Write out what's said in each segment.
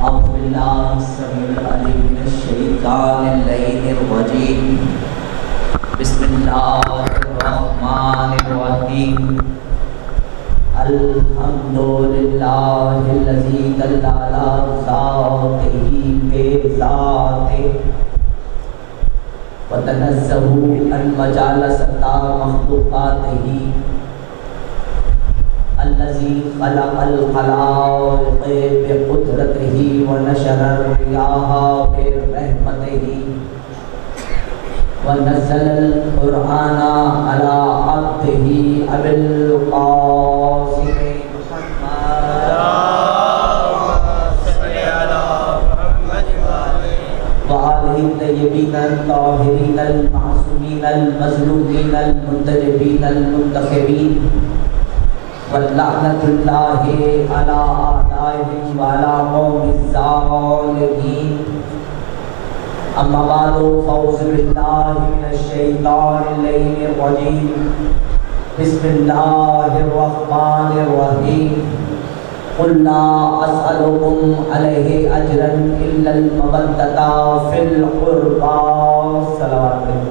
أعوذ بالله السميع العليم من الشيطان اللعين الرجيم. بسم الله الرحمن الرحيم. الحمد لله الذي دل على ذاته بذاته وتنزه عن مجالسة مخلوقاته الذي خلق الخلائق بقدرته ونشر الرياح برحمته ونزل القرآن على عبده أبي القاسم محمد وآله الطيبين الطاهرين المعصومين المظلومين المنتجبين المنتخبين واللعنة الله على أعدائهم وعلى قوم الظالمين. أما بعد فأعوذ بالله من الشيطان اللعين الرجيم. بسم الله الرحمن الرحيم. قل لا أسألكم عليه أجرا إلا المودة في القربى. صلوات علیہ.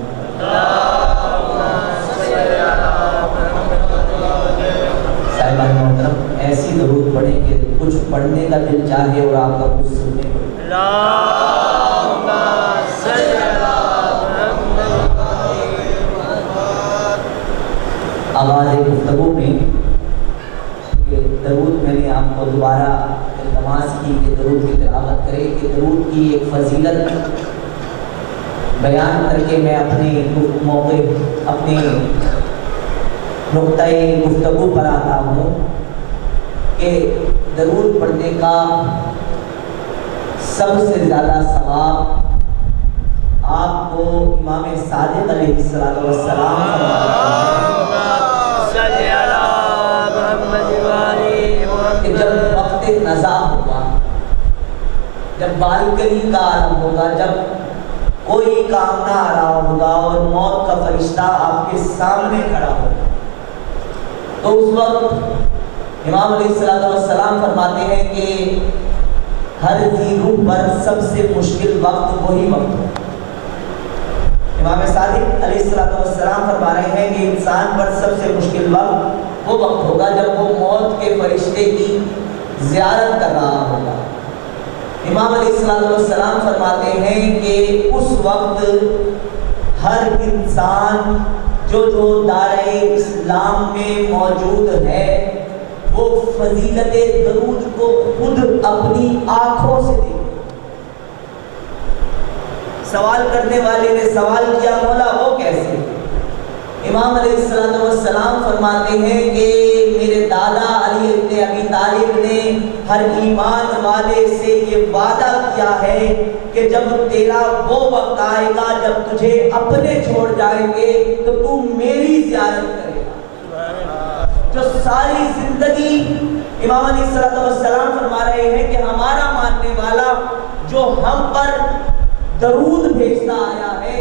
صاحبان محترم، ایسی درود پڑھیں کہ کچھ پڑھنے کا دل چاہے اور آپ کا کچھ سننے کو. آغاز گفتگو میں کہ درود میں نے آپ کو دوبارہ التماس کی کہ درود کی تلاوت کرے، کہ درود کی ایک فضیلت بیان کر کے میں اپنے موقع اپنے نقطۂ گفتگو پر آتا ہوں کہ درود پڑھنے کا سب سے زیادہ ثواب آپ کو امام صادق علیہ السلام کہ جب وقت نزا ہوگا، جب بالکنی کا عالم ہوگا، جب کوئی کام نہ آ رہا ہوگا اور موت کا فرشتہ آپ کے سامنے کھڑا ہوگا، تو اس وقت امام علیہ السلام فرماتے ہیں کہ ہر ذی روح پر سب سے مشکل وقت وہی وقت ہے. امام صادق علیہ السلام فرما رہے ہیں کہ انسان پر سب سے مشکل وقت وہ وقت ہوگا جب وہ موت کے فرشتے کی زیارت کر رہا ہوگا. امام علیہ السلام فرماتے ہیں کہ اس وقت ہر انسان جو دائرہ اسلام میں موجود ہے وہ فضیلت درود کو خود اپنی آنکھوں سے دیکھے. سوال کرنے والے نے سوال کیا، مولا وہ کیسے؟ امام علیہ السلام فرماتے ہیں کہ میرے دادا علی ابن ابی طالب نے ہر ایمان والے سے یہ وعدہ کیا ہے کہ جب تیرا وہ وقت آئے گا جب تجھے اپنے چھوڑ جائیں گے تو تو میری زیارت کرے گا. جو ساری زندگی امام علیہ السلام فرما رہے ہیں کہ ہمارا ماننے والا جو ہم پر درود بھیجتا آیا ہے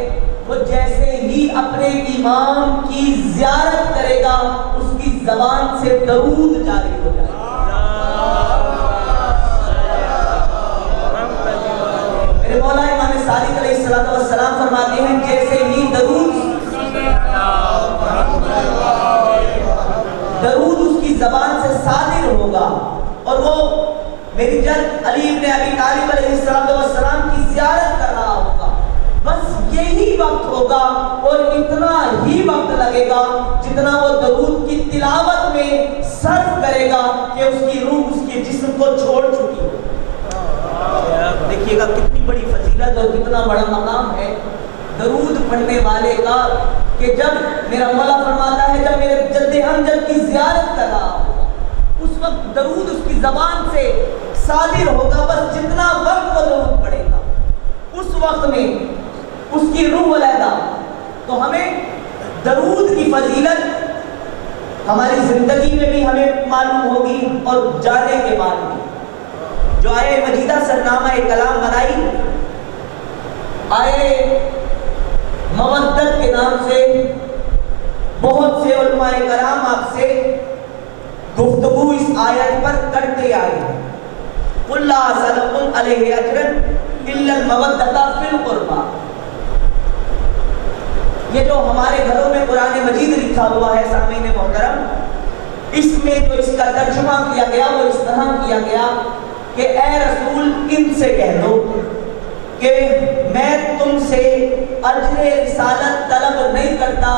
وہ جیسے ہی اپنے امام کی زیارت کرے گا اس کی زبان سے درود جاری ہو جائے گا. میرے مولا امام صادق علیہ السلام فرماتے ہیں جیسے ہی درود اس کی زبان سے صادر ہوگا اور وہ میری جد علی ابن ابی طالب علیہ السلام کی زیارت کر رہا ہوگا، بس یہی وقت ہوگا اور اتنا ہی وقت لگے گا جتنا وہ درود کی تلاوت میں صرف کرے گا کہ اس کی روح اس کے جسم کو چھوڑ چکی ہو. دیکھیے گا کتنی بڑی فضیلت اور کتنا بڑا مقام ہے درود پڑھنے والے کا کہ جب میرا مولا فرماتا ہے جب میرے جد امجد کی زیارت کر رہا ہوگا اس وقت درود اس کی زبان سے صادر ہوگا، بس جتنا وقت وہ درود پڑھے گا اس وقت میں اس کی روح علیحدہ. تو ہمیں درود کی فضیلت ہماری زندگی میں بھی ہمیں معلوم ہوگی اور جانے کے بعد بھی. جو آیہ مجیدہ سرنامہ کلام بنائی، آیہ مودت کے نام سے بہت سے علماء کرام آپ سے گفتگو اس آیت پر کرتے آئے ہیں. قل لا اسألكم علیہ اجرا الا المودۃ فی القربى. یہ جو ہمارے گھروں میں قرآن مجید لکھا ہوا ہے سامعین محترم، اس میں جو اس کا ترجمہ کیا گیا وہ اس طرح کیا گیا کہ اے رسول ان سے کہہ دو کہ میں تم سے اجر رسالت طلب نہیں کرتا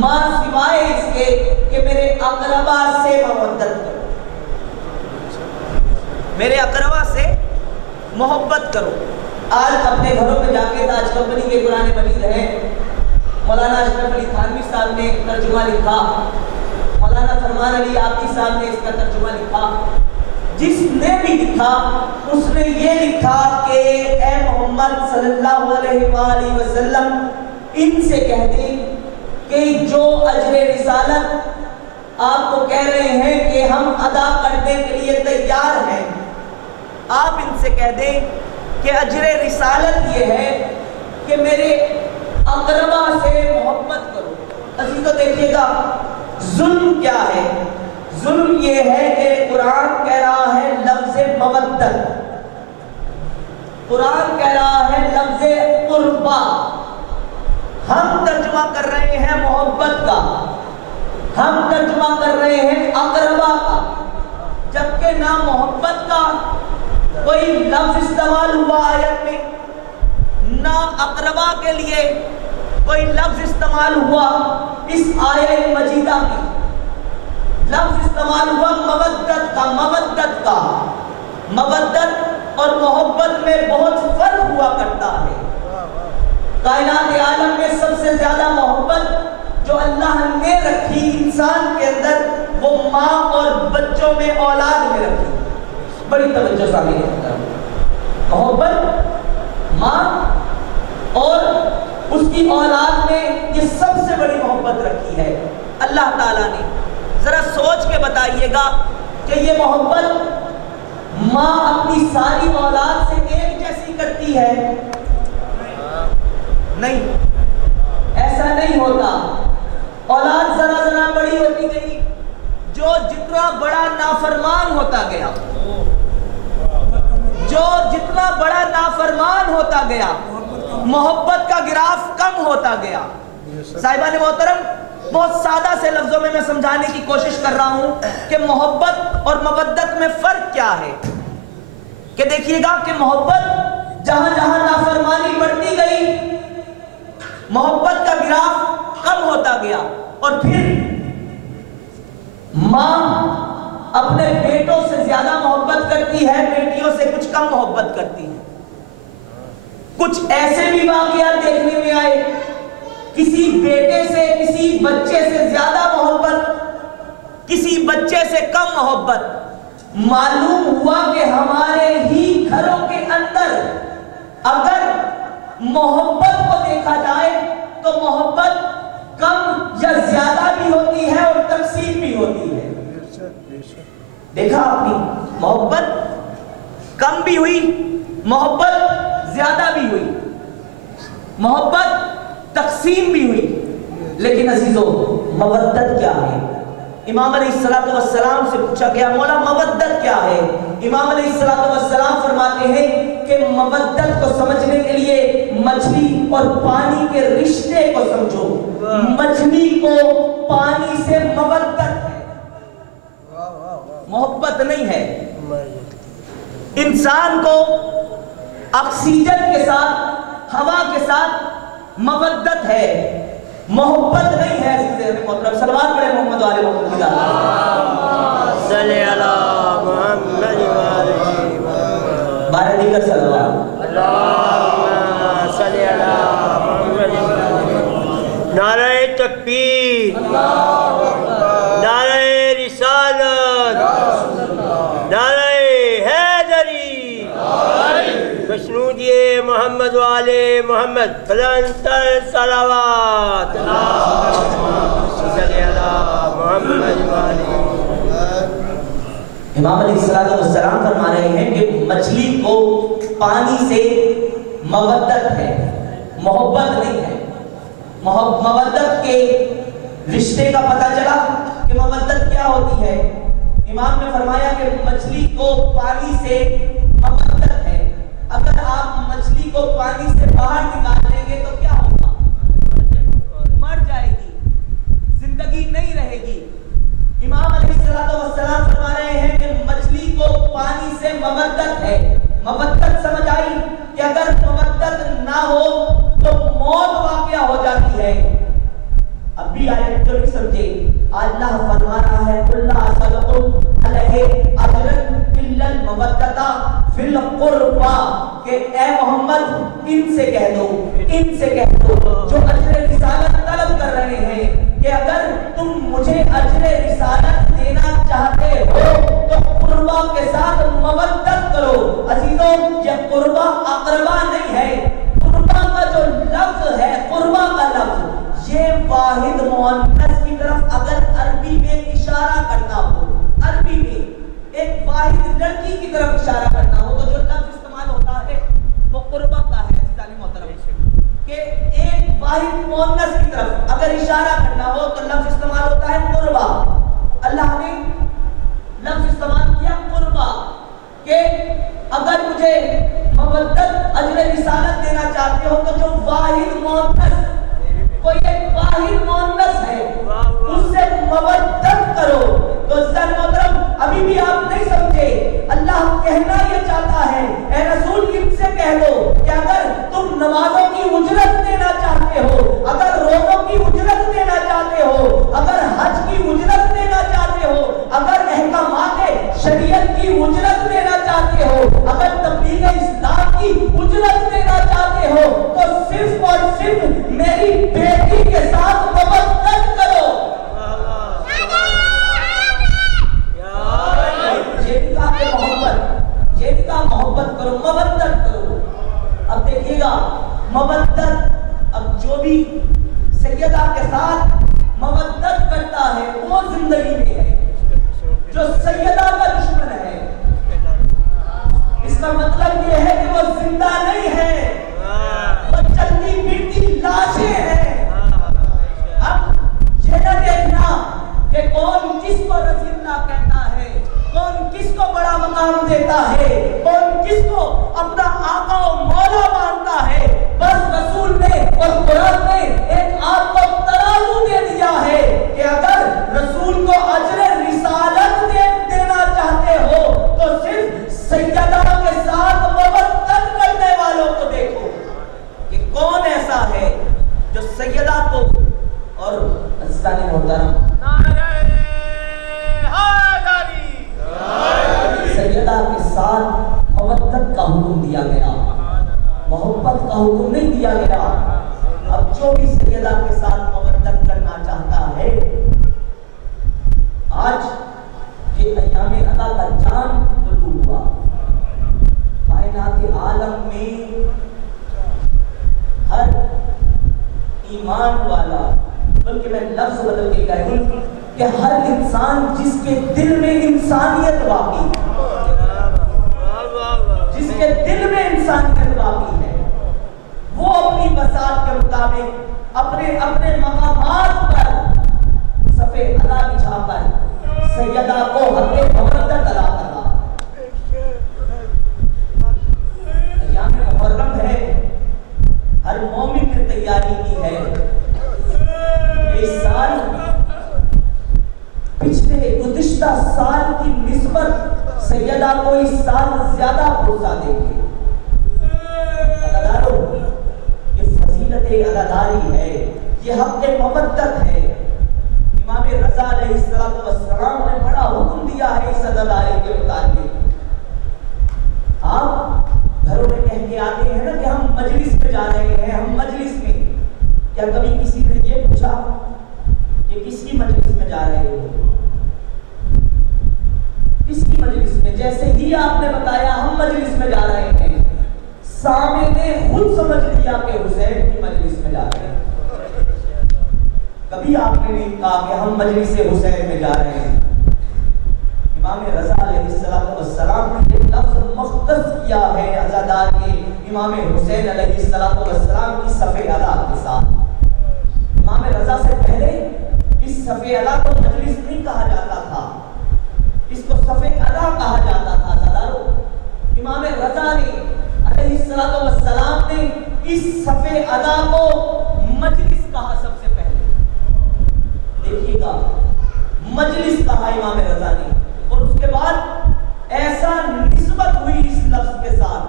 ماں سوائے اس کے کہ میرے اقربا سے مودت کرو، میرے اقربا سے محبت کرو. آج اپنے گھروں میں جا کے تاج کمپنی کے قرآن مجید ہیں، مولانا اشرف علی تھانوی صاحب نے ترجمہ لکھا، مولانا فرمان علی عابدی صاحب نے اس کا ترجمہ لکھا. جس نے بھی لکھا اس نے یہ لکھا کہ اے محمد صلی اللہ علیہ وآلہ وسلم ان سے کہہ دیں کہ جو اجر رسالت آپ کو کہہ رہے ہیں کہ ہم ادا کرنے کے لیے تیار ہیں، آپ ان سے کہہ دیں کہ اجر رسالت یہ ہے کہ میرے اقربا سے محبت کرو. عزیزو دیکھیے گا ظلم کیا ہے. ظلم یہ ہے کہ قرآن کہہ رہا ہے لفظ مودت، قرآن کہہ رہا ہے لفظ قربا، ہم ترجمہ کر رہے ہیں محبت کا، ہم ترجمہ کر رہے ہیں اقربا کا، جبکہ نہ محبت کا کوئی لفظ استعمال ہوا آیت میں، نہ اقربا کے لیے کوئی لفظ استعمال ہوا اس آیت مجیدہ میں. لفظ استعمال ہوا مودت کا. مودت کا مودت اور محبت میں بہت فرق ہوا کرتا ہے. کائنات عالم میں سب سے زیادہ محبت جو اللہ نے رکھی انسان کے اندر وہ ماں اور بچوں میں اولاد میں رکھی. بڑی توجہ سامنے رکھتا ہے. محبت ماں اور اس کی اولاد میں یہ سب سے بڑی محبت رکھی ہے اللہ تعالیٰ نے. ذرا سوچ کے بتائیے گا کہ یہ محبت ماں اپنی ساری اولاد سے ایک جیسی کرتی ہے؟ نہیں، ایسا نہیں ہوتا. اولاد ذرا ذرا بڑی ہوتی گئی، جو جتنا بڑا نافرمان ہوتا گیا، جو جتنا بڑا نافرمان ہوتا گیا محبت کا گراف کم ہوتا گیا. صاحبان محترم بہت سادہ سے لفظوں میں سمجھانے کی کوشش کر رہا ہوں کہ محبت اور مودت میں فرق کیا ہے. کہ دیکھیے گا کہ محبت جہاں جہاں نافرمانی بڑھتی گئی محبت کا گراف کم ہوتا گیا، اور پھر ماں اپنے بیٹوں سے زیادہ محبت کرتی ہے، بیٹیوں سے کچھ کم محبت کرتی ہے. کچھ ایسے بھی واقعات دیکھنے میں آئے کسی بیٹے سے کسی بچے سے زیادہ محبت، کسی بچے سے کم محبت. معلوم ہوا کہ ہمارے ہی گھروں کے اندر اگر محبت کو دیکھا جائے تو محبت کم یا زیادہ بھی ہوتی ہے اور تقسیم بھی ہوتی ہے. دیکھا آپ نے محبت کم بھی ہوئی، محبت زیادہ بھی ہوئی، محبت تقسیم بھی ہوئی. لیکن عزیزو مودت کیا ہے؟ امام علیہ السلام سے پوچھا گیا مولا مودت کیا ہے؟ امام علیہ السلام فرماتے ہیں کہ مودت کو سمجھنے کے لیے مچھلی اور پانی کے رشتے کو سمجھو. مچھلی کو پانی سے مودت ہے، محبت نہیں ہے. انسان کو آکسیجن کے ساتھ ہوا کے ساتھ مودت ہے، محبت نہیں ہے. محترم صلوات پڑھیں محمد والے محمد کی ذات صلی اللہ محمد والے بارہ دیگر صلوات اللہم صلی اللہ محمد. نعرہ تکبیر، نعرہ رسالت، نعرہ حیدری، مشنودی محمد والے محمد بلندتر صلوات صلی اللہ محمد والے. امام علیہ السلام فرما رہے ہیں کہ مچھلی کو پانی سے مودت ہے، محبت نہیں ہے. مودت کے رشتے کا پتہ چلا کہ مودت کیا ہوتی ہے. امام نے فرمایا کہ مچھلی کو پانی سے مودت ہے، اگر آپ مچھلی کو پانی سے باہر نکال لیں گے تو کیا ہوگا؟ مر جائے گی، زندگی نہیں رہے گی۔ امام علیہ السلام فرما رہے ہیں کہ مچھلی کو پانی سے مودت ہے۔ مودت سمجھ آئی کہ اگر مودت نہ ہو تو موت واقعہ ہو جاتی ہے۔ اب بھی آیت کو نہیں سمجھے، اللہ فرما رہا ہے اللہ اسألکم علیہ اجرا الا المودۃ فی القربى، کہ اے محمد ان سے کہہ دو جو اجر رسالت طلب کر رہے ہیں کہ اگر تم مجھے اجر رسالت دینا چاہتے ہو تو قربا کے ساتھ مودت کرو۔ عزیزوں، یہ قربا اقربا نہیں ہے، قربا کا جو لفظ ہے، قربا کا لفظ، یہ واحد مؤنث کی طرف اگر عربی میں اشارہ کرنا ہو، عربی میں ایک واحد لڑکی کی طرف اشارہ کرنا ہو تو جو لفظ استعمال ہوتا ہے وہ قربا کا ہے۔ عزیزان محترم، کہ ایک واحد مؤنث کی طرف اگر اشارہ کرنا ہو تو لفظ استعمال ہوتا ہے قربا۔ اللہ نے لفظ استعمال کیا قربا، کہ اگر مجھے مودت اجر رسالت دینا چاہتے ہو تو جو واحد مؤنث، کوئی ایک واحد مؤنث ہے، اس سے مودت کرو۔ تو عزیزان محترم، ابھی بھی آپ نہیں سمجھے، اللہ کہنا یہ چاہتا ہے اے رسول ان سے کہہ دو کہ اگر تم نمازوں کی اجرت دینا چاہتے ہو، اگر روزوں کی اجرت دینا چاہتے ہو، اگر حج کی اجرت دینا چاہتے ہو، اگر احکامات شریعت کی اجرت دینا چاہتے ہو، اگر تبلیغ اسلام کی اجرت دینا چاہتے ہو تو صرف اور صرف میری بیٹی کے ساتھ مودت کرو۔ محبت کرو، مودت کرو۔ اب دیکھیے گا مودت، اب جو بھی سیدہ کے ساتھ مودت کرتا ہے وہ زندگی میں ہے، جو سیدہ کا دشمن ہے اس کا مطلب یہ ہے کہ وہ زندہ نہیں ہے، وہ چلتی پھرتی لاشیں ہیں۔ اب یہ نہ دیکھنا کہ کون کس کو رسول اللہ کہتا ہے، کون کس کو بڑا مقام دیتا ہے، کون کس کو اپنا آقا و مولا مانتا ہے، بس رسول نے اور قرآن نے ایک آپ کو ترازو دے دیا ہے کہ اگر رسول کو اجر رسالت دینا چاہتے ہو تو صرف سیدہ کے ساتھ مودت کرنے والوں کو دیکھو کہ کون ایسا ہے جو سیدہ کو اور عزیزان محترم سیدہ کے ساتھ مودت کا حکم دیا گیا، محبت کا حکم نہیں دیا گیا۔ اب جو بھی سیدہ کے ساتھ مودت کرنا چاہتا ہے، آج یہ ایام ادا کا جان طلوع ہوا، کائنات عالم میں ہر ایمان والا، بلکہ میں لفظ بدل کے کہوں کہ ہر انسان جس کے دل میں انسانیت باقی، جس کے دل میں انسانیت باقی ہے، وہ اپنی بساط کے مطابق اپنے اپنے مقامات پر صف ادا بچھا کر سیدہ کو حق مودت ادا کر رہا۔ ایام محرم ہے، ہر مومن نے تیاری کی ہے۔ اس سال پچھلے گزشتہ سال کی نسبت سیدہ کو اس سال زیادہ بھروسہ دیں گے۔ عزادارو، یہ فضیلت عزاداری ہے، یہ حق مودت ہے۔ امام رضا علیہ السلام نے بڑا حکم دیا ہے اس عزاداری کے متعلق۔ آپ گھروں میں کہہ کے آتے ہیں نا کہ ہم مجلس میں جا رہے ہیں، ہم مجلس میں، کیا کبھی کسی نے یہ پوچھا کہ کس کی مجلس میں جا رہے ہو؟ کس کی مجلس میں؟ جیسے ہی آپ نے بتایا ہم مجلس میں جا رہے ہیں، سامع نے خود سمجھ لیا کہ حسین کی مجلس میں جا رہے ہیں۔ کبھی آپ نے نہیں کہا کہ ہم مجلس حسین میں جا رہے ہیں۔ امام رضا علیہ السلام نے یہ لفظ مختص کیا ہے عزادار کے امام حسین علیہ السلام کی صف ادا کے ساتھ۔ امام رضا سے پہلے اس صف ادا کو مجلس نہیں کہا جاتا تھا، اس کو صف ادا کہا جاتا تھا عزیزانو. امام رضا نے علیہ السلام نے اس صف ادا کو مجلس کہا. سب سے پہلے دیکھیے گا مجلس کہا امام رضا نے, اور اس کے بعد ایسا نسبت ہوئی اس لفظ کے ساتھ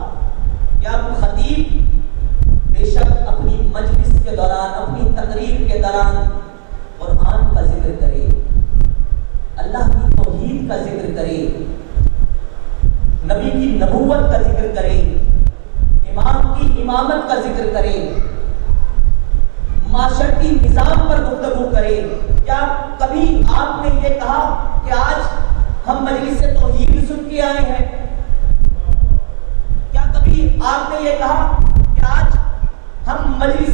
کہ اب خطیب بے شک اپنی مجلس کے دوران, اپنی تقریر کے دوران قرآن کا ذکر کرے, اللہ کی توحید کا ذکر کرے, نبی کی نبوت کا ذکر کرے, امام کی امامت کا ذکر کرے, معاشرتی نظام پر گفتگو کرے. کیا کبھی آپ نے یہ کہا کہ آج ہم مجلس توحید سن کے آئے ہیں؟ کیا کبھی آپ نے یہ کہا کہ آج ہم مجلس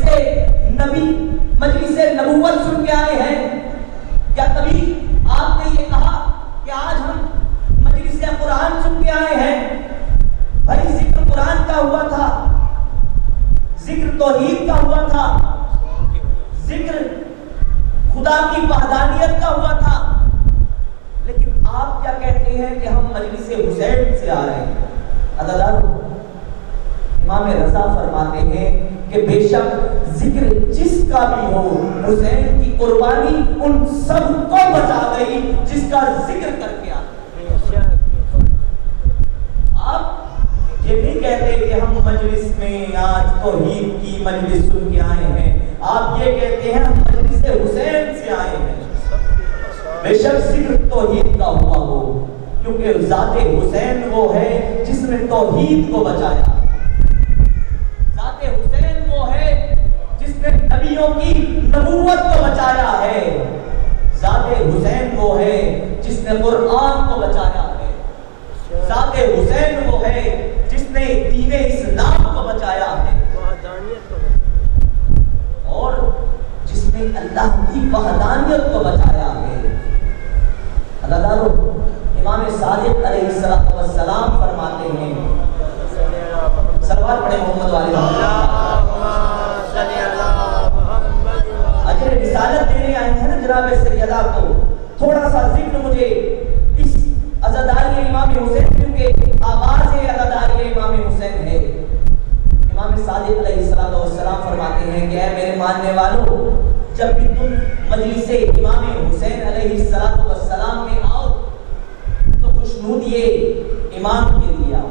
نبوت سن کے آئے ہیں؟ کیا کبھی آپ نے یہ کہا کہ آج ہم مجلس قرآن سن کے آئے ہیں؟ بھائی ذکر قرآن کا ہوا تھا, ذکر توحید کا ہوا تھا, ذکر خدا کی وحدانیت کا ہوا تھا, لیکن آپ کیا کہتے ہیں کہ ہم مجلس حسین سے آ رہے ہیں. عزیزانو, امام رضا فرماتے ہیں کہ بے شک ذکر جس کا بھی ہو, حسین کی قربانی ان سب کو بچا گئی جس کا ذکر کر کے آتے. آپ یہ نہیں کہتے کہ ہم مجلس میں آج توحید کی مجلس سن کے آئے ہیں, آپ یہ کہتے ہیں ہم مجلس حسین سے آئے ہیں. بے شک ذکر توحید کا ہوا ہو, کیونکہ ذات حسین وہ ہے جس نے توحید کو بچایا. ذات حسین وہ ہے جس نے نبیوں کی نبوت کو بچایا ہے. ذات حسین وہ ہے جس نے قرآن کو بچایا ہے. ذات حسین وہ ہے جس نے دین اسلام کو بچایا ہے, اور جس نے اللہ کی وحدانیت کو بچایا ہے. عزیزانو, امام صادق علیہ السلام فرماتے ہیں, سلوات پڑھیں محمد والے اجر رسالت دینے آئے ہیں نا جناب سیدہ کو. تھوڑا سا ذکر مجھے اس عزاداری امام حسین, کیونکہ آواز عزاداری امام حسین ہے. امام صادق علیہ السلام فرماتے ہیں کہ اے میرے ماننے والوں, جب بھی تم مجلس امام حسین علیہ السلام میں آؤ تو خوشنودی امام کے لیے آؤ.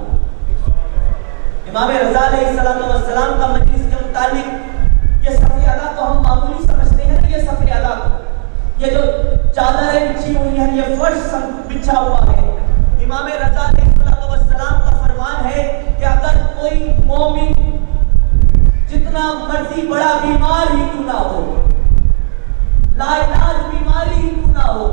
امام رضا علیہ السلام کا مجلس کے متعلق یہ صف ادا تو ہم معمولی سمجھتے ہیں نا, یہ صف ادا یہ جو چادریں بچھی ہوئی ہیں, یہ فرش بچھا ہوا ہے. امام رضا علیہ السلام کا فرمان ہے کہ اگر کوئی مومن جتنا مرضی بڑا بیمار ہی کیوں نہ ہو, لا علاج بیماری ہی کیوں نہ ہو,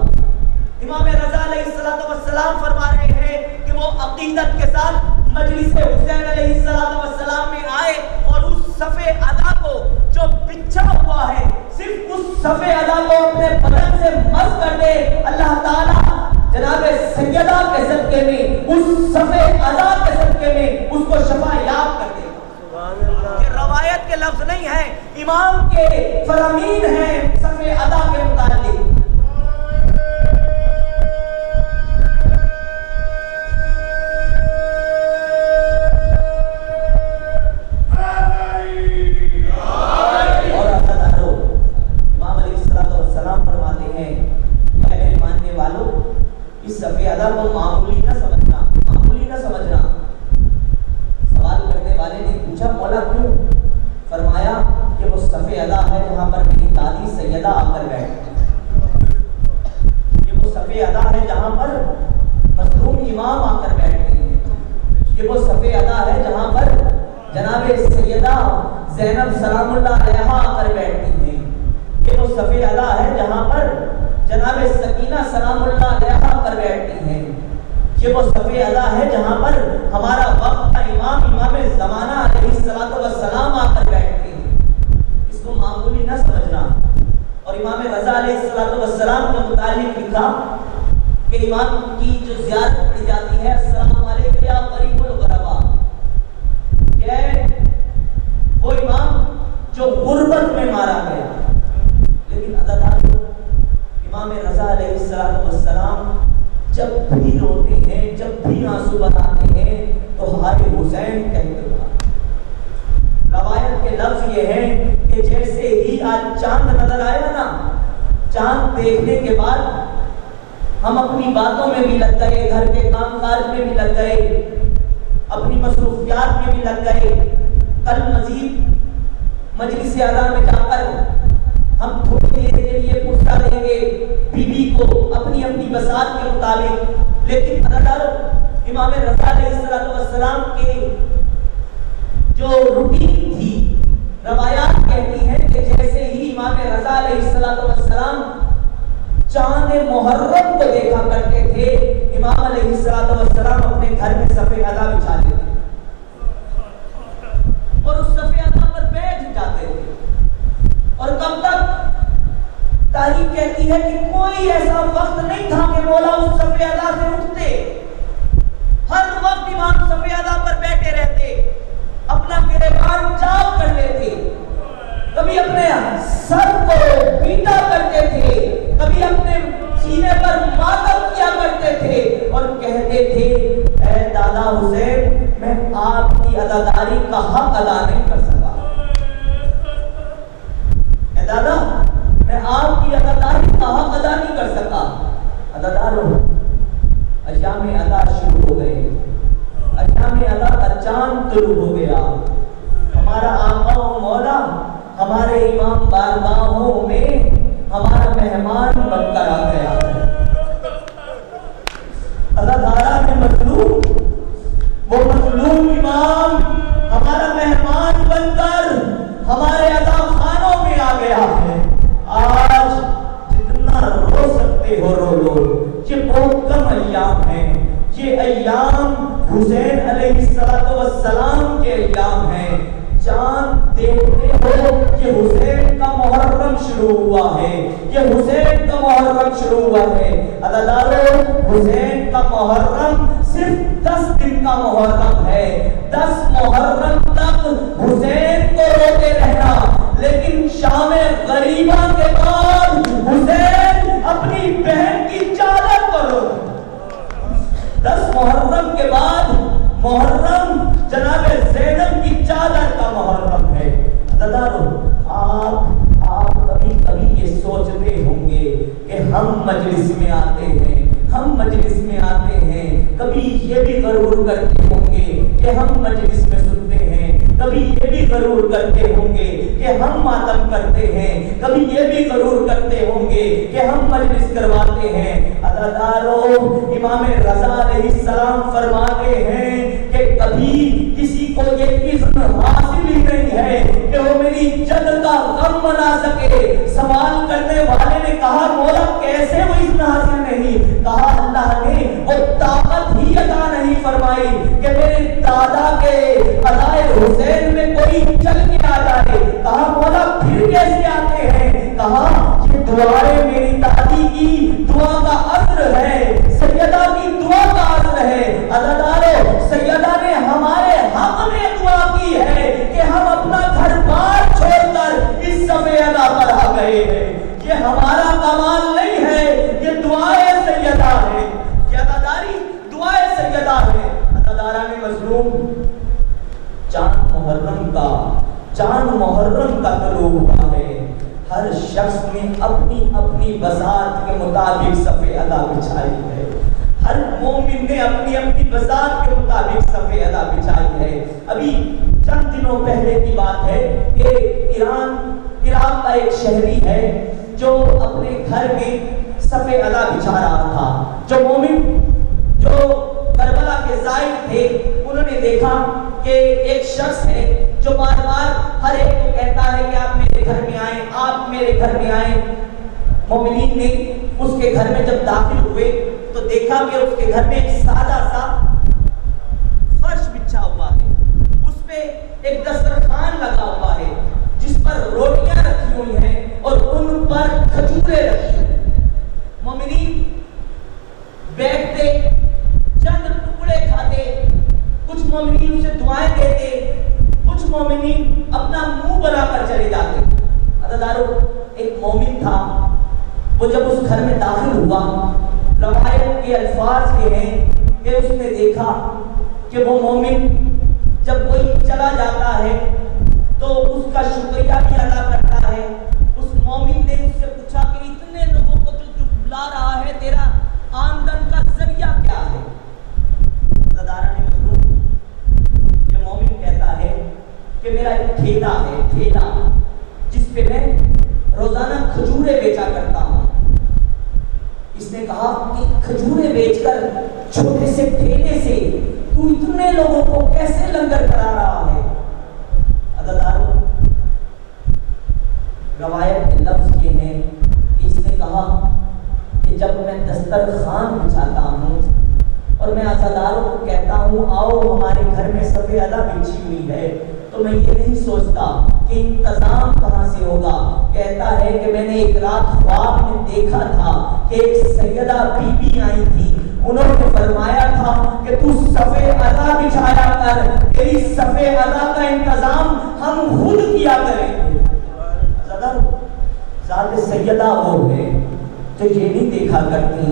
امام رضا علیہ السلام فرما رہے ہیں کہ وہ عقیدت کے ساتھ مجلس حسین علیہ السلام میں آئے, اور اس صف ادا کو جو بچھا ہوا ہے صرف اس صف ادا کو اپنے بدن سے مس کر دے. اللہ تعالیٰ جناب سیدہ کے صدقے میں, اس صف ادا کے صدقے میں اس کو شفا یاب کر دے. یہ روایت کے لفظ نہیں ہے, امام کے فرامین ہیں صف ادا کے متعلق. زینب سلام اللہ علیہا آ کر بیٹھتی ہیں. یہ وہ صف ادا ہے جہاں پر جناب سکینہ سلام اللہ علیہا آ کر بیٹھتی ہیں. یہ وہ صف ادا ہے جہاں پر ہمارا وقت کا امام زمانہ علیہ السلام آ کر بیٹھتے ہیں. اس کو معمولی نہ سمجھنا. اور امام رضا علیہ السلام کے متعلق لکھا کہ امام کی جو زیارت پڑھی جاتی ہے, السلام علیکم یا قریب الغرباء, وہ امام جو غربت میں مارا گیا. لیکن امام رضا علیہ السلام جب بھی روتے حسین کہہ کر کہا۔ روایت کے لفظ یہ ہیں کہ جیسے ہی آج چاند نظر آیا نا، چاند دیکھنے کے بعد ہم اپنی باتوں میں بھی لگ گئے، گھر کے کام کاج میں بھی لگ گئے، اپنی مصروفیات میں بھی لگ گئے۔ کل مزید مجلس اعلیٰ میں جا کر ہم تھوڑی دیر کے لیے پوچھتا رہیں گے بیوی کو اپنی اپنی بساط کے مطابق، لیکن امام رضا علیہ السلام کے جو روٹین تھی، روایات کہتی ہیں کہ جیسے ہی امام رضا علیہ السلام چاند محرم کو دیکھا کرتے تھے، امام علیہ السلام اپنے گھر میں صف ادا بچھا دیتے اور اس صف ادا پر بیٹھ جاتے تھے۔ اور کب تک؟ تاریخ کہتی ہے کہ کوئی ایسا وقت نہیں تھا کہ مولا اس صف ادا سے اٹھتے، ہر وقت امام صف ادا پر بیٹھے رہتے، اپنا گریبان چاک کر لیتے، کبھی اپنے سر کو پیٹا کرتے تھے، کبھی اپنے سینے پر ماتم کیا کرتے تھے اور کہتے تھے اے دادا حسین میں آپ کی عزاداری کا حق ادا نہیں کر سکا، اے دادا میں آپ کی عزاداری کا حق ادا نہیں کر سکا۔ عزاداروں، ایام ادا شروع ہو گئے، ایام ادا کا چاند طلوع ہو گیا، ہمارا آقا و مولا ہمارے امام بارگاہوں میں ہمارا مہمان بن کر آ گیا ہے۔ عزادارہ میں مظلوم، وہ مظلوم امام ہمارا مہمان بن کر ہمارے عزا خانوں میں آ گیا ہے۔ آج جتنا رو سکتے ہو رو لو، یہ بہت کم ایام ہیں، یہ ایام حسین علیہ السلام کے ایام ہیں۔ چاند دیکھتے ہو یہ حسین کا محرم شروع ہوا ہے، یہ حسین کا محرم شروع ہوا ہے۔ عزاداروں، حسین کا محرم صرف 10 دن کا محرم ہے، 10 محرم تک حسین کو روتے رہنا، لیکن شام غریبہ کے بعد حسین اپنی بہن کی چادر کو رو۔ 10 محرم کے بعد محرم جناب زینب کی چادر کا محرم ہے۔ عزاداروں، آپ کبھی یہ سوچتے ہوں گے کہ ہم مجلس میں آتے ہیں، ہم مجلس میں آتے ہیں، کبھی یہ بھی غرور کرتے ہوں گے کہ ہم مجلس میں سنتے ہیں، کبھی یہ بھی غرور کرتے ہوں گے کہ ہم ماتم کرتے ہیں، کبھی یہ بھی غرور کرتے ہوں گے کہ ہم مجلس کرواتے ہیں۔ عزاداروں، امام رضا علیہ السلام فرماتے ہیں کہ کبھی کسی کو یہ اذن حاصل ہی نہیں ہے کہ وہ میری جد کا غم منا سکے۔ سوال کرنے والے نے کہا مولا کیسے وہ اذن حاصل نہیں؟ کہا اللہ نے وہ طاقت ہی عطا نہیں فرمائی کہ میرے دادا کے ادائے حسین میں کوئی چل کے آ جائے۔ کہا مولا پھر کیسے آتے ہیں؟ کہا یہ دعائیں میری دادی کی دعا کا اثر ہے، سیدہ کی دعا کا اثر ہے۔ عزاداروں، سیدہ نے ہمارے حق میں دعا کی ہے کہ ہم اپنا گھر بار چھوڑ کر اس صف ادا پر آ گئے ہیں۔ یہ ہمارا کمال نہیں ہے، یہ دعائے سیدہ ہے، یہ عزاداری دعائے سیدہ ہے۔ عزادارہ میں مظلوم، چاند محرم کا طلوع ہوا ہے، ہر شخص نے اپنی اپنی بساط کے مطابق صف ادا بچھائی ہے، ہر مومن نے اپنی اپنی بساط کے مطابق صف ادا بچھائی ہے۔ ابھی چند دنوں پہلے کی بات ہے کہ عراق کا ایک شہری ہے جو اپنے گھر میں صف ادا بچھا رہا تھا۔ جو مومن جو کربلا کے زائر تھے انہوں نے دیکھا کہ ایک شخص ہے جو بار بار ہر ایک کو کہتا ہے کہ آپ میرے گھر میں آئیں، آپ میرے گھر میں آئیں۔ مومنین نے اس کے گھر میں جب داخل ہوئے تو دیکھا کہ اس کے گھر میں ایک سادہ سا فرش بچھا ہوا ہے، اس پہ ایک دسترخوان لگا ہوا ہے جس پر روٹیاں رکھی ہوئی ہیں اور ان پر کھجوریں رکھی ہوئی ہیں۔ مومنین بیٹھتے، چند ٹکڑے کھاتے، کچھ مومنین اسے دعائیں دیتے، کچھ مومنین اپنا منہ بنا کر چلے جاتے۔ عزاداروں، ایک مومن تھا، وہ جب اس گھر میں داخل ہوا، روایت کے الفاظ یہ ہیں کہ اس نے دیکھا کہ وہ مومن جب کوئی چلا جاتا ہے تو اس کا شکریہ بھی ادا کرتا ہے. اس مومن نے اس سے پوچھا کہ اتنے لوگوں کو جو بلا رہا ہے تیرا آمدن کا ذریعہ کیا ہے؟ زداران مظلوم یہ مومن کہتا ہے کہ میرا ایک ٹھیلا ہے، ٹھیلا جس پہ میں روزانہ کھجورے بیچا کرتا ہوں. اس نے کہا کہ کھجورے بیچ کر چھوٹے سے ٹھیلے سے تو اتنے لوگوں کو کیسے لنگر کرا رہا ہے؟ عزیزانو روایت کے لفظ یہ ہیں کہ اس نے کہا کہ جب میں دسترخوان بچھاتا ہوں اور میں عزاداروں کو کہتا ہوں آؤ ہمارے گھر میں صفِ ادا بچھی ہوئی ہے، تو میں یہ نہیں سوچتا کہ انتظام کہاں سے ہوگا. کہتا ہے کہ میں نے ایک رات خواب میں دیکھا تھا کہ ایک سیدہ بی بی آئی تھی، انہوں نے فرمایا تھا کہ تو صفِ ادا بچھایا کر، تیری صفِ ادا کا انتظام ہم خود کیا کریں گے. ذات سیدہ وہ ہے جو یہ نہیں دیکھا کرتی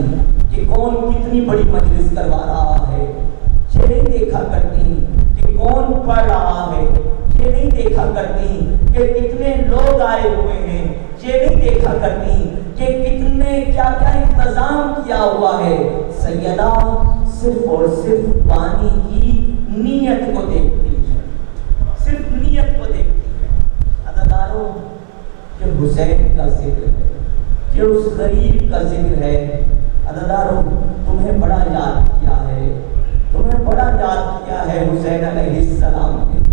کہ کون کتنی بڑی مجلس کروا رہا ہے، یہ نہیں دیکھا کرتی کہ کون پڑھ رہا ہے، یہ نہیں دیکھا کرتی کہ کتنے لوگ آئے ہوئے ہیں، یہ نہیں دیکھا کرتی کہ کتنے کیا کیا انتظام کیا ہوا ہے. سیدہ صرف اور صرف پانی کی نیت کو دیکھتی ہے، صرف نیت کو دیکھتی ہے. عزاداروں یہ حسین کا ذکر ہے، یہ اس غریب کا ذکر ہے. عزاداروں تمہیں بڑا یاد کیا ہے، تمہیں بڑا یاد کیا ہے حسین علیہ السلام نے.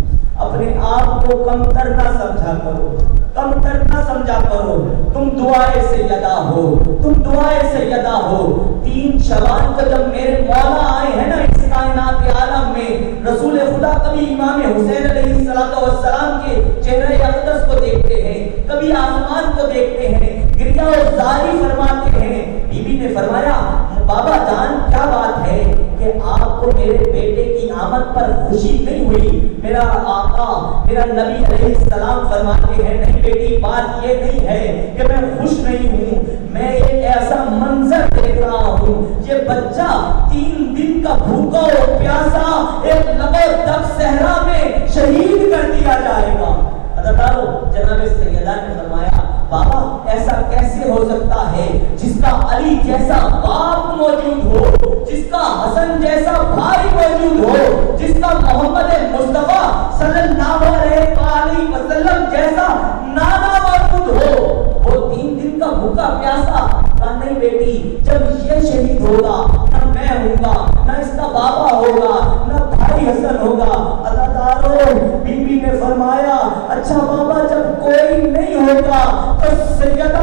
اپنے آپ کو کمتر نہ سمجھا کرو، کمتر نہ سمجھا کرو. تم دعائے سیدہ ہو، تم دعائے سیدہ ہو. 3 شوال کو جب میرے مولا آئے ہیں نا اس کائنات عالم میں، رسول خدا کبھی امام حسین علیہ السلام کے چہرے اقدس کو دیکھتے ہیں، کبھی آسمان کو دیکھتے ہیں، گریہ و زاری فرماتے ہیں. بی بی نے فرمایا بابا جان کیا بات ہے کہ آپ کو میرے بیٹے کی آمد پر خوشی نہیں ہوئی؟ میرا آقا میرا نبی علیہ السلام فرماتے ہیں نہیں بیٹی بات یہ نہیں ہے کہ میں خوش نہیں ہوں، میں ایک ایسا منظر دیکھ رہا ہوں، یہ بچہ 3 دن کا بھوکا اور پیاسا ایک لبو دب صحرا میں شہید کر دیا جائے گا. عزادارو جناب سیدہ نے فرمایا بابا ایسا کیسے ہو سکتا ہے جس کا علی جیسا باپ موجود ہو، جس کا حسن جیسا بھائی موجود ہو، جس کا محمد مصطفیٰ صلی اللہ علیہ وسلم جیسا نانا موجود ہو. وہ 3 دن کا بھوکا پیاسا کہا نہیں بیٹی جب یہ شہید ہوگا نہ میں ہوں گا، نہ اس کا بابا ہوگا، نہ بھائی حسن ہوگا. عزادارو بی بی نے فرمایا اچھا بابا جب کوئی نہیں ہوگا تو سیدہ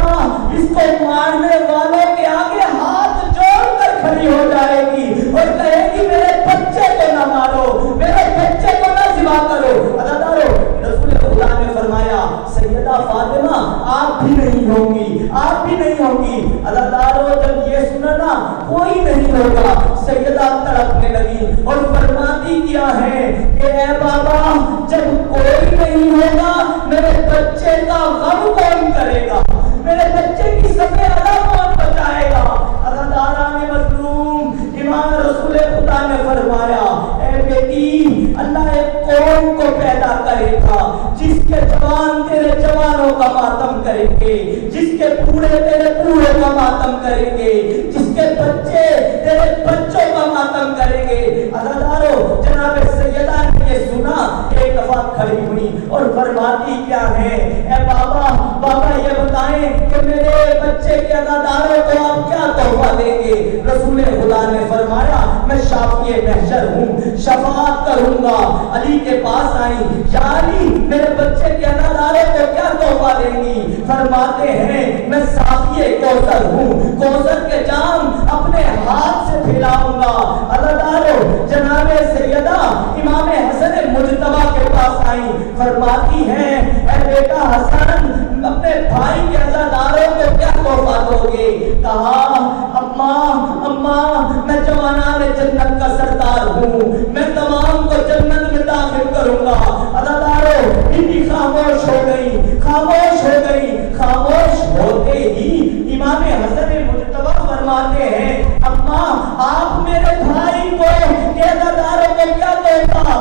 اس کو مارنے والوں کے آگے ہاتھ جوڑ کر کھڑی ہو جائے گی اور کہے گی میرے بچے کو نہ مارو، میرے بچے کو نہ ذبح کرو. عزادارو رسول خدا نے فرمایا سیدہ فاطمہ آپ بھی نہیں ہوں گی، آپ بھی نہیں ہوں گی. عزادارو جب یہ سنا نا کوئی نہیں ہوگا، سیدہ تڑپنے لگی اور فرماتی کیا ہے کہ اے بابا جب کوئی نہیں ہوگا میرے بچے کا غم کون کرے گا، میرے بچے کی صفِ ادا کون بچائے گا. عزاداران مظلوم امام رسول خدا نے فرمایا اے بیٹی اللہ ایک قوم کو پیدا کرے گا جس کے جوان تیرے جوانوں کا ماتم کریں گے، جس کے بوڑھے تیرے بوڑھوں کا ماتم کریں گے، جس کے بچے تیرے بچوں کا ماتم کریں گے. عزادارو جناب سیدہ نے یہ سنا ایک دفعہ کھڑی ہوئی اور فرماتی کیا ہے اے بابا یہ بتائیں کہ میرے بچے کے عزاداروں کو آپ کیا تحفہ دیں گے؟ رسول خدا نے فرمایا میں شافی محشر ہوں، شفاعت کروں گا. علی کے پاس آئی یا علی میرے بچے کے عزاداروں کو کیا تحفہ دیں گی؟ فرماتے ہیں میں ساقی کوثر ہوں، کوثر کے جام اپنے ہاتھ سے پھیلاؤں گا. عزادارو جناب سیدہ امام حسن مجتبی کے پاس آئی، فرماتی ہیں اے بیٹا حسن اپنے بھائی کے عزاداروں کو کیا تحفہ دو گے؟ کہا اماں میں جوانان جنت کا سردار ہوں، میں تمام کو جنت میں داخل کروں گا. عزادارو بی خاموش ہو گئی، خاموش ہو گئی. خاموش ہوتے ہی امام حسن مجتبی فرماتے ہیں اماں آپ میرے بھائی کو کے عزاداروں کو کیا تحفہ؟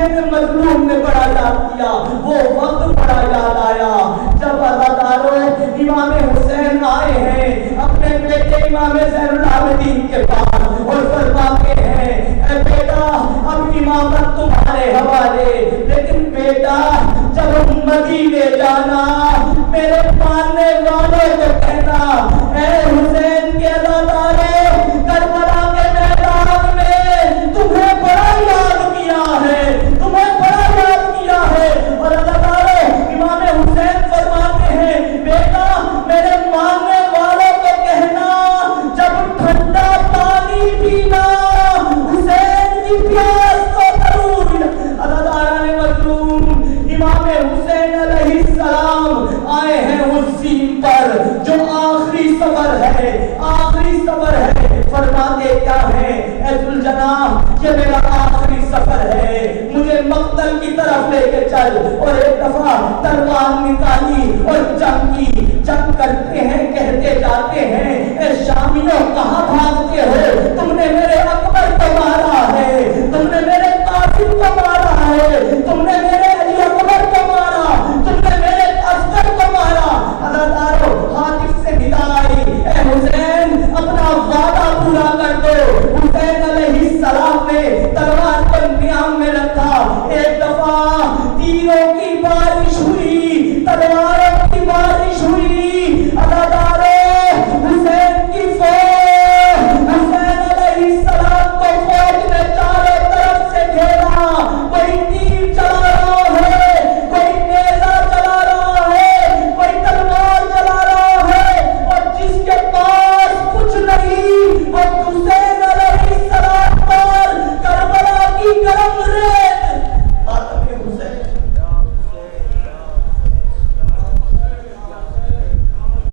حسین مظلوم نے بڑا یاد کیا، وہ وقت بڑا یاد آیا جب عزاداروں امام حسین آئے ہیں اپنے بیٹے امام زین العابدین کے پاس اور فرماتے ہیں اے بیٹا اب امامت تمہارے حوالے، لیکن بیٹا جب مدینے جانا میرے ماننے والوں کو کہنا اے حسین کے عزاداروں کربلا کے میدان میں تمہیں بڑا یاد کیا ہے، تمہیں بڑا یاد کیا ہے۔ اور عزاداروں امام حسین فرماتے ہیں بیٹا میرے ماننے والوں کو کہنا جب ٹھنڈا پانی پینا حسین کی پیاس کو ضرور۔ عزاداران مظلوم امام حسین علیہ السلام آئے ہیں اس سین پر جو آخری سفر ہے، آخری سفر ہے۔ فرماتے کیا ہے اے ذوالجناح یہ میرا آخری سفر ہے، مجھے مقتل کی طرف لے کے چل۔ اور ایک دفعہ تلوار نکالی اور جنگ کی، جنگ کرتے ہیں کہتے جاتے ہیں اے شامیوں کہاں بھاگتے ہو، تم نے میرے اکبر کو مارا ہے، تم نے میرے قاسم کو مارا ہے، تم نے میرے علی اکبر کو مارا، تم نے میرے اصغر کو مارا۔ عزاداروں حاطف سے ندا آئی اے حسین اپنا وعدہ پورا کر دو۔ حسین علیہ السلام نے تلوار کو نیام میں رکھا، ایک دفعہ تیروں